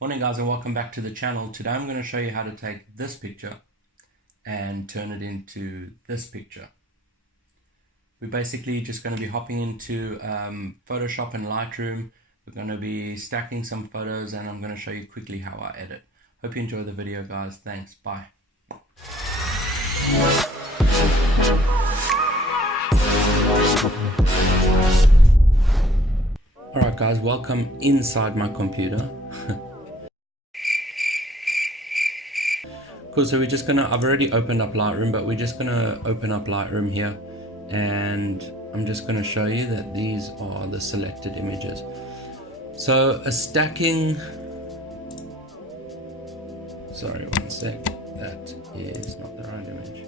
Morning guys, and welcome back to the channel. Today I'm going to show you how to take this picture and turn it into this picture. We're basically just going to be hopping into Photoshop and Lightroom. We're going to be stacking some photos and I'm going to show you quickly how I edit. Hope you enjoy the video guys. Thanks. Bye. Alright guys, welcome inside my computer. Cool, so we're just gonna, I've already opened up Lightroom, but we're just gonna open up Lightroom here and I'm just gonna show you that these are the selected images. So a stacking, sorry one sec, that is not the right image.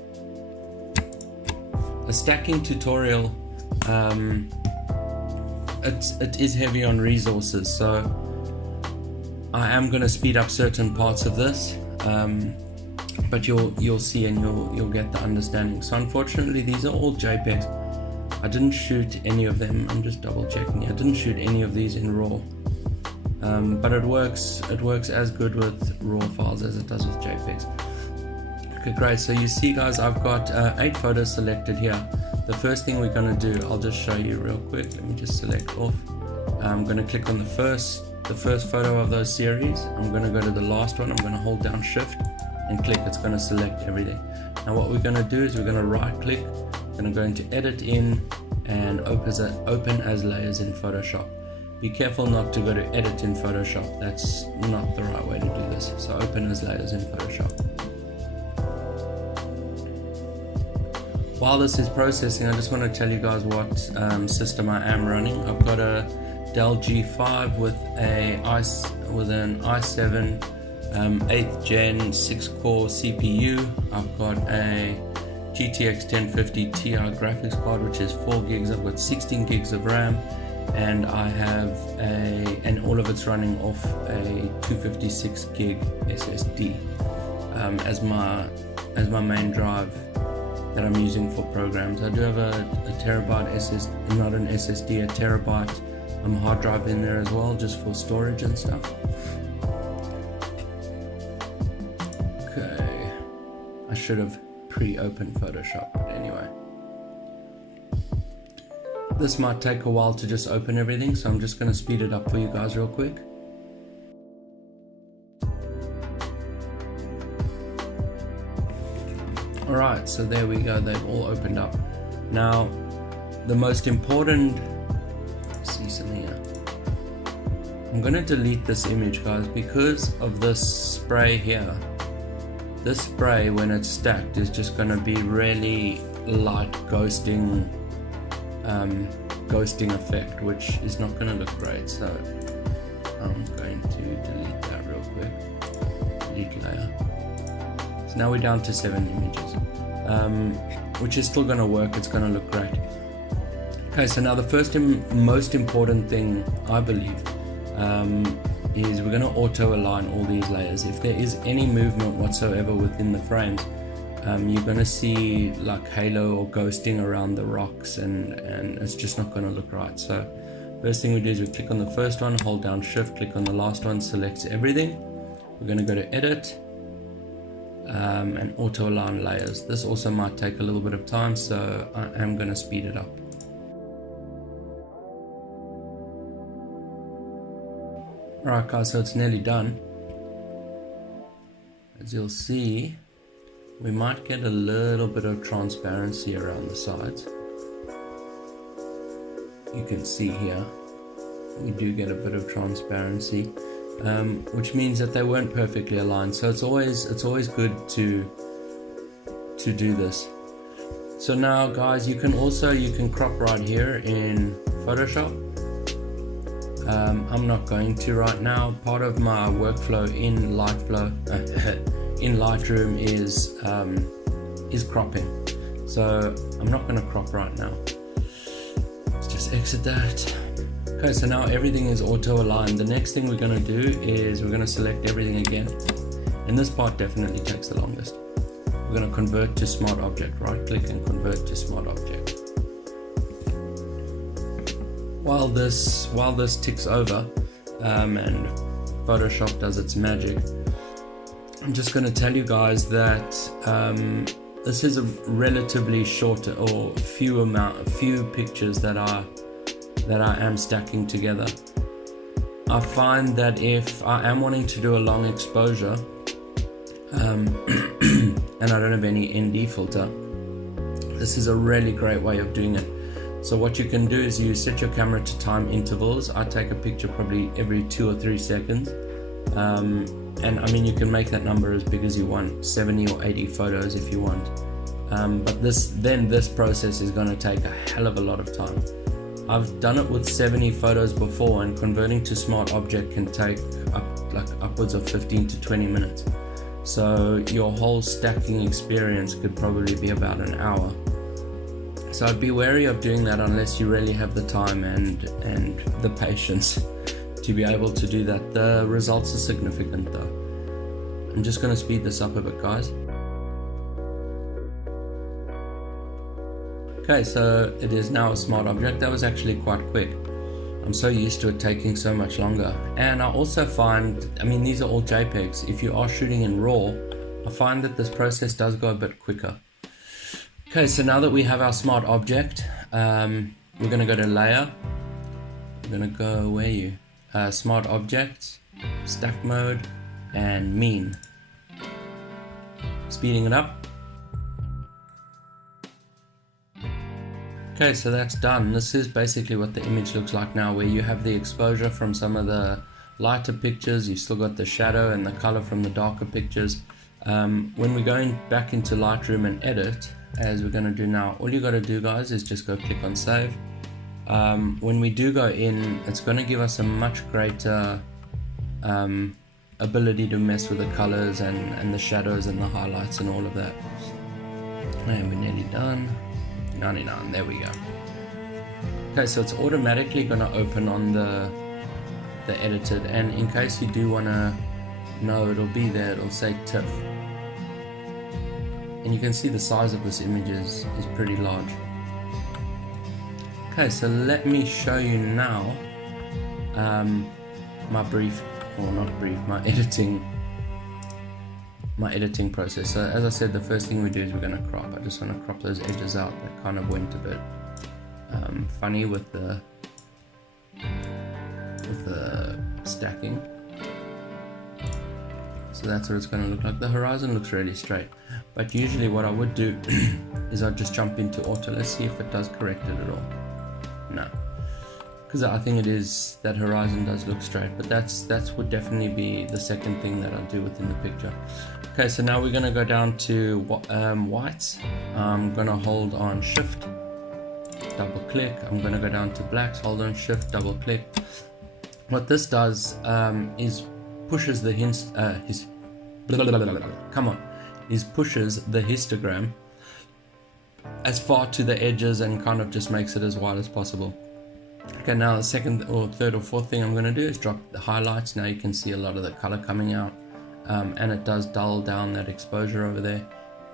A stacking tutorial, it is heavy on resources, so I am gonna speed up certain parts of this. But you'll see and you'll get the understanding. So unfortunately these are all JPEGs. I didn't shoot any of them. I'm just double checking. I didn't shoot any of these in RAW, but it works as good with RAW files as it does with JPEGs. Okay, great. So you see guys, I've got 8 photos selected here. The first thing we're going to do, I'll just show you real quick. Let me just select off. I'm going to click on the first photo of those series. I'm going to go to the last one. I'm going to hold down shift and click. It's going to select everything. Now what we're going to do is we're going to right click, we're going to go into edit in and open as layers in Photoshop. Be careful not to go to edit in Photoshop. That's not the right way to do this. So open as layers in Photoshop. While this is processing, I just want to tell you guys what system I am running. I've got a Dell G5 with an i7 8th gen 6-core CPU. I've got a GTX 1050 Ti graphics card which is 4 gigs. I've got 16 gigs of RAM and I have and all of it's running off a 256 gig SSD as my main drive that I'm using for programs. I do have a terabyte SSD, not an SSD, a terabyte hard drive in there as well, just for storage and stuff. Okay, I should have pre-opened Photoshop, but anyway. This might take a while to just open everything, so I'm just going to speed it up for you guys real quick. Alright, so there we go, they've all opened up. Now, the most important, let's see some here. I'm going to delete this image guys because of this spray here. This spray when it's stacked is just going to be really light ghosting effect, which is not going to look great. So I'm going to delete that real quick. Delete layer. So now we're down to 7 images, which is still going to work. It's going to look great. Okay, so now the first and most important thing I believe is we're going to auto align all these layers. If there is any movement whatsoever within the frames, you're going to see like halo or ghosting around the rocks and it's just not going to look right. So first thing we do is we click on the first one, hold down shift, click on the last one, selects everything. We're going to go to edit and auto align layers. This also might take a little bit of time, so I am going to speed it up. Alright guys, so it's nearly done. As you'll see, we might get a little bit of transparency around the sides. You can see here, we do get a bit of transparency, which means that they weren't perfectly aligned. So it's always good to do this. So now guys, you can crop right here in Photoshop. I'm not going to right now. Part of my workflow in Lightroom is cropping, so I'm not going to crop right now. Let's just exit that. Okay, so now everything is auto aligned. The next thing we're going to do is we're going to select everything again, and this part definitely takes the longest. We're going to convert to smart object. Right click and convert to smart object. While this ticks over, and Photoshop does its magic. I'm just going to tell you guys that this is a relatively short or few pictures that I am stacking together. I find that if I am wanting to do a long exposure and I don't have any ND filter, this is a really great way of doing it. So what you can do is you set your camera to time intervals. I take a picture probably every 2 or 3 seconds, and I mean you can make that number as big as you want, 70 or 80 photos if you want, but this process is going to take a hell of a lot of time. I've done it with 70 photos before, and converting to smart object can take upwards of 15 to 20 minutes. So your whole stacking experience could probably be about an hour. So I'd be wary of doing that unless you really have the time and the patience to be able to do that. The results are significant though. I'm just going to speed this up a bit, guys. Okay, so it is now a smart object. That was actually quite quick. I'm so used to it taking so much longer. And I also find, I mean, these are all JPEGs. If you are shooting in RAW, I find that this process does go a bit quicker. Okay, so now that we have our smart object, we're going to go to layer. We're going to go, where are you? Smart objects, stack mode, and mean. Speeding it up. Okay, so that's done. This is basically what the image looks like now, where you have the exposure from some of the lighter pictures, you've still got the shadow and the color from the darker pictures. When we're going back into Lightroom and edit, as we're going to do now, all you got to do, guys, is just go click on save. When we do go in, it's going to give us a much greater ability to mess with the colors and the shadows and the highlights and all of that. And we're nearly done. 99, there we go. Okay, so it's automatically going to open on the edited, and in case you do want to know, it'll be there, it'll say TIFF. And you can see the size of this image is pretty large. Okay, so let me show you now my editing process. So as I said, the first thing we do is we're going to crop. I just want to crop those edges out. That kind of went a bit funny with the stacking. So that's what it's going to look like. The horizon looks really straight, but usually what I would do is I'd just jump into auto. Let's see if it does correct it at all. No, because I think it is, that horizon does look straight, but that would definitely be the second thing that I do within the picture. Okay, so now we're going to go down to whites. I'm going to hold on shift, double click. I'm going to go down to blacks, hold on shift, double click. What this does is pushes the pushes the histogram as far to the edges and kind of just makes it as wide as possible. Okay, now the second or third or fourth thing I'm going to do is drop the highlights. Now you can see a lot of the color coming out, and it does dull down that exposure over there.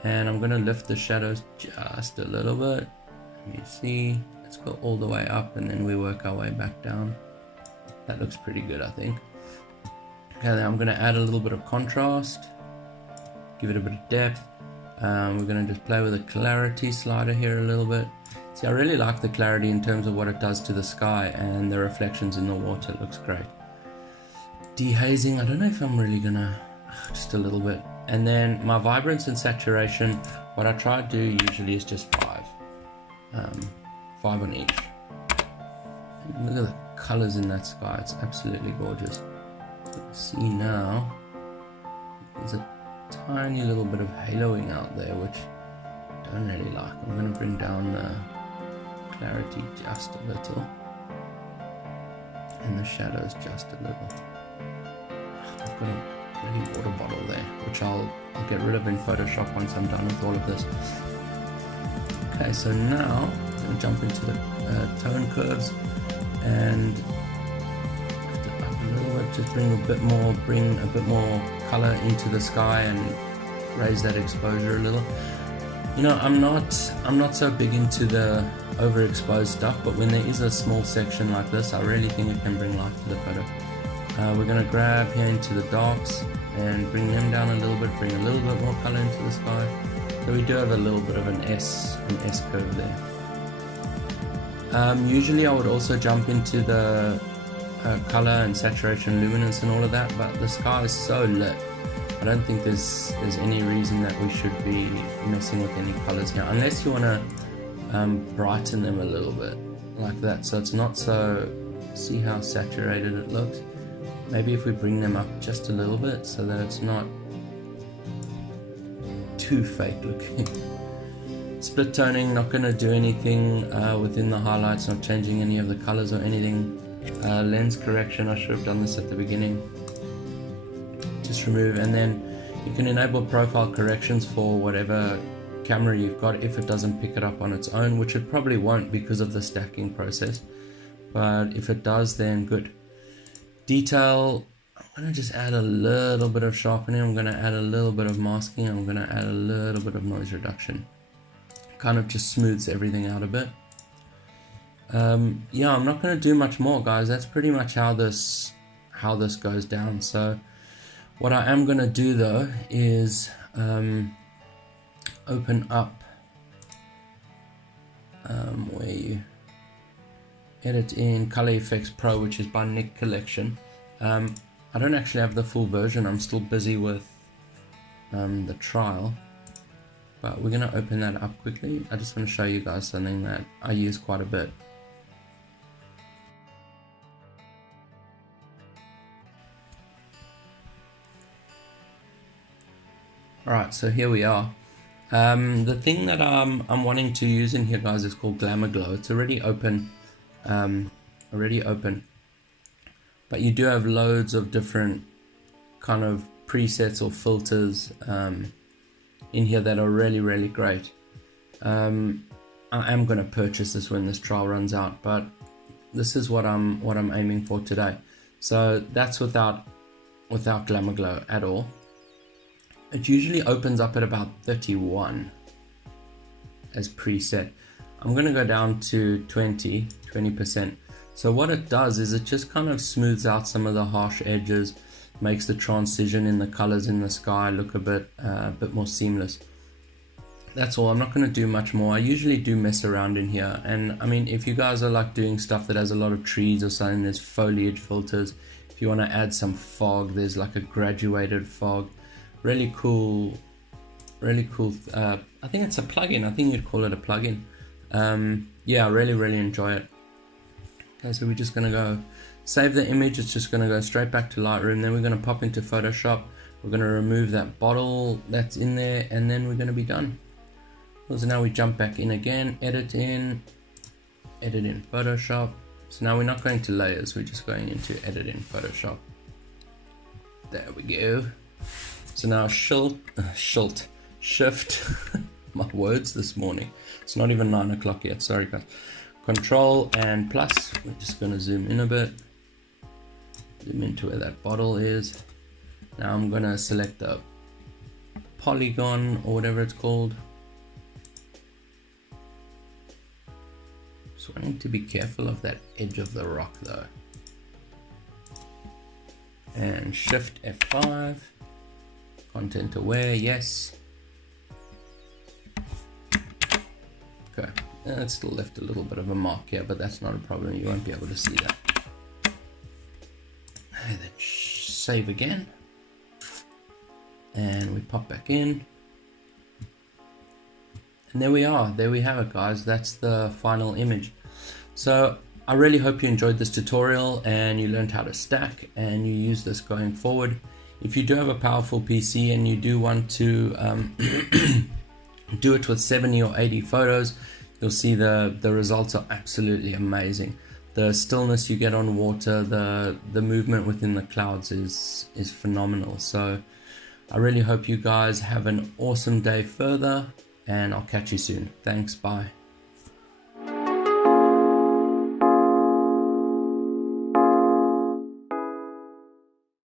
And I'm going to lift the shadows just a little bit. Let me see, let's go all the way up and then we work our way back down. That looks pretty good, I think. Okay, then I'm going to add a little bit of contrast, give it a bit of depth. We're going to just play with the clarity slider here a little bit. See, I really like the clarity in terms of what it does to the sky and the reflections in the water. It looks great. Dehazing, I don't know if I'm really gonna, just a little bit. And then my vibrance and saturation, what I try to do usually is just 5 on each. And look at the colors in that sky, it's absolutely gorgeous. See now, there's a tiny little bit of haloing out there, which I don't really like. I'm going to bring down the clarity just a little, and the shadows just a little. I've got a bloody water bottle there, which I'll get rid of in Photoshop once I'm done with all of this. Okay, so now I'm going to jump into the tone curves and just bring a bit more color into the sky and raise that exposure a little. You know, I'm not so big into the overexposed stuff, but when there is a small section like this, I really think it can bring life to the photo. We're going to grab here into the darks and bring them down a little bit, bring a little bit more color into the sky. So we do have a little bit of an S curve there. Usually I would also jump into the color and saturation, luminance and all of that, but the sky is so lit. I don't think there's any reason that we should be messing with any colors here, unless you want to brighten them a little bit like that, so it's not so, see how saturated it looks. Maybe if we bring them up just a little bit so that it's not too fake looking. Split toning, not going to do anything within the highlights, not changing any of the colors or anything. Lens correction, I should have done this at the beginning. Just remove, and then you can enable profile corrections for whatever camera you've got if it doesn't pick it up on its own, which it probably won't because of the stacking process, but if it does, then good. Detail, I'm going to just add a little bit of sharpening, I'm going to add a little bit of masking, I'm going to add a little bit of noise reduction. Kind of just smooths everything out a bit. Yeah, I'm not going to do much more, guys. That's pretty much how this goes down. So what I am going to do though is open up where you edit in Color Effects Pro, which is by Nick Collection. I don't actually have the full version, I'm still busy with the trial, but we're going to open that up quickly. I just want to show you guys something that I use quite a bit. Alright, so here we are. The thing that I'm wanting to use in here, guys, is called Glamour Glow. It's already open, but you do have loads of different kind of presets or filters in here that are really great. I am going to purchase this when this trial runs out, but this is what I'm aiming for today. So that's without Glamour Glow at all. It usually opens up at about 31 as preset. I'm going to go down to 20%. So what it does is it just kind of smooths out some of the harsh edges, makes the transition in the colors in the sky look a bit more seamless. That's all. I'm not going to do much more. I usually do mess around in here, and I mean, if you guys are like doing stuff that has a lot of trees or something, there's foliage filters. If you want to add some fog, there's like a graduated fog. Really cool. I think it's a plugin. I think you'd call it a plugin. Yeah, I really enjoy it. Okay, so we're just gonna go save the image. It's just gonna go straight back to Lightroom. Then we're gonna pop into Photoshop. We're gonna remove that bottle that's in there, and then we're gonna be done. So now we jump back in again, edit in Photoshop. So now we're not going to layers, we're just going into edit in Photoshop. There we go. So now shift, my words this morning. It's not even 9 o'clock yet, sorry guys. Control and plus, we're just gonna zoom in a bit. Zoom into where that bottle is. Now I'm gonna select the polygon or whatever it's called. Just wanting to be careful of that edge of the rock though. And shift F5. Content aware, yes. Okay, it's still left a little bit of a mark here, but that's not a problem. You won't be able to see that. And then save again. And we pop back in. And there we are. There we have it, guys. That's the final image. So I really hope you enjoyed this tutorial and you learned how to stack and you use this going forward. If you do have a powerful PC and you do want to do it with 70 or 80 photos, you'll see the results are absolutely amazing. The stillness you get on water, the movement within the clouds is phenomenal. So I really hope you guys have an awesome day further, and I'll catch you soon. Thanks, bye.